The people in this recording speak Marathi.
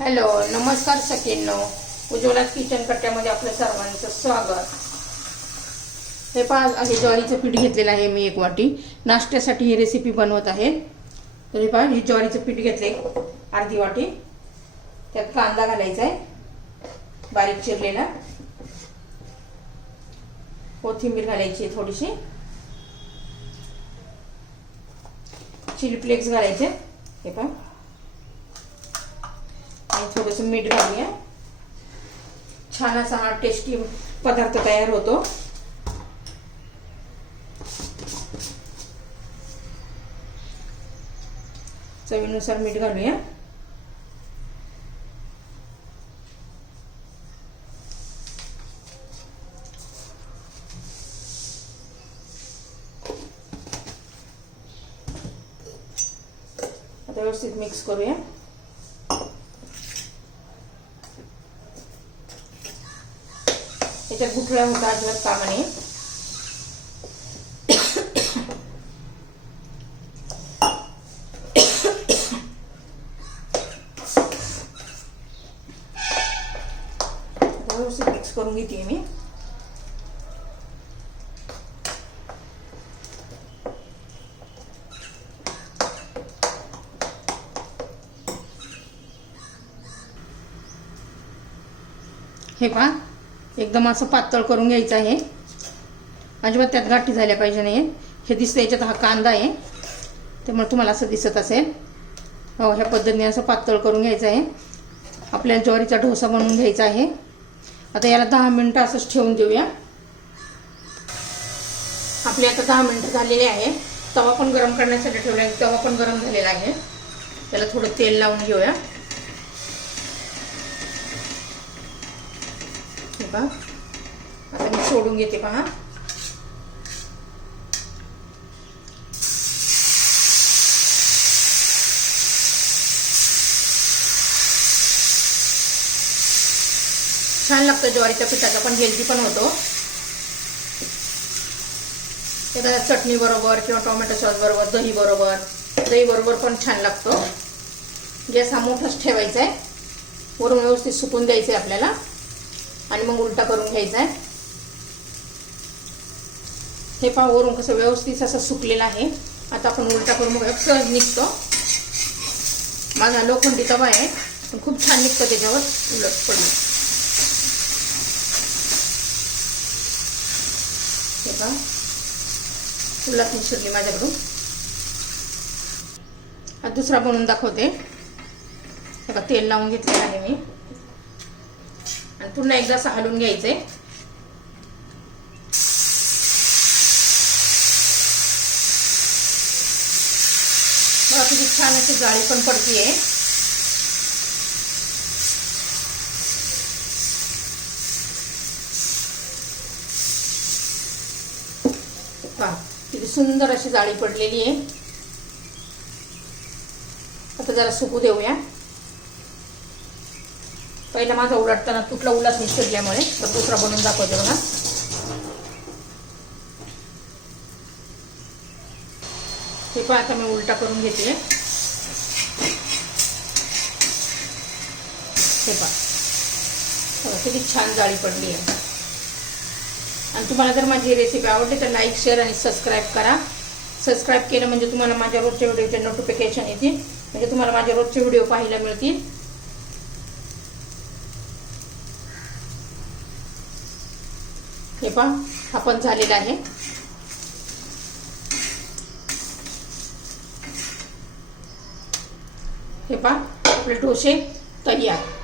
हॅलो नमस्कार सखींनो. उज्ज्वला किचन कट्ट्यामध्ये आपलं सर्वांचं स्वागत. हे पहा हे ज्वारीचं पीठ घेतलेलं आहे मी एक वाटी. नाश्त्यासाठी ही रेसिपी बनवत आहे. तर हे पहा हे ज्वारीचं पीठ घेतले अर्धी वाटी. त्यात कांदा घालायचा आहे बारीक चिरलेला. कोथिंबीर घालायची आहे थोडीशी. चिली फ्लेक्स घालायचे. हे पहा. आणि थोडंसं मीठ घालूया छान असा हा टेस्टी पदार्थ तयार होतो चवीनुसार मीठ घालूया आता व्यवस्थित मिक्स करूया याच्यात गुठळ्या होता अजिबात कामा नये व्यवस्थित मिक्स करून घेते मी. हे पहा. एकदम असं पातळ करून घ्यायचं आहे. अजिबात त्यात गाठी झाल्या पाहिजे नाही हे दिसतं याच्यात हा कांदा आहे. त्यामुळे तुम्हाला असं दिसत असेल. हो ह्या पद्धतीने असं पातळ करून घ्यायचं आहे. आपल्याला ज्वारीचा डोसा बनवून घ्यायचा आहे. आता याला दहा मिनटं असंच ठेवून देऊया. आपले आता दहा मिनटं झालेले आहे. तवा पण गरम करण्यासाठी ठेवला आहे तवा पण गरम झालेला आहे. त्याला थोडं तेल लावून घेऊया. पहा आता मी सोडून घेते पहा. छान लागतं ज्वारीच्या पिठाचा पण हेल्दी पण होतो. त्याला चटणी बरोबर किंवा टोमॅटो सॉस बरोबर दही बरोबर. दही बरोबर पण छान लागतो. गॅस हा मोठाच ठेवायचा आहे वरून व्यवस्थित सुकून द्यायचं आहे आपल्याला. आणि मग उलटा करून घ्यायचा आहे हे पहा वरून कसं व्यवस्थित असं सुकलेलं आहे. आता आपण उलटा करून बघूया. सहज निघतो. माझा लोखंडी तवा आहे. पण खूप छान निघतं त्याच्यावर. उलट पडलं हे पहा. उलट निसरली माझ्याकडून. आता दुसरा बनवून दाखवते. हे बघा तेल लावून घेतलेलं आहे मी. आणि पुन्हा एकदा असं हलवून घ्यायचंय. बघा किती छान अशी जाळी पण पडतीये. किती सुंदर अशी जाळी पडलेली आहे आता जरा सुकू देऊया. पहिला माझा उलटताना तुटला उलट निसटल्यामुळे तर दुसरा बनवून दाखवते बघा. हे पण आता मी उलटा करून घेते. हे पहा. हो, किती छान जाळी पडली आहे. आणि तुम्हाला जर माझी रेसिपी आवडली तर लाईक शेअर आणि सबस्क्राईब करा. सबस्क्राईब केलं म्हणजे तुम्हाला माझ्या रोजच्या व्हिडिओचे नोटिफिकेशन येतील. म्हणजे तुम्हाला माझ्या रोजचे व्हिडिओ पाहायला मिळतील. हे पहा हा पण झालेला आहे. हे पहा आपले डोसे तयार.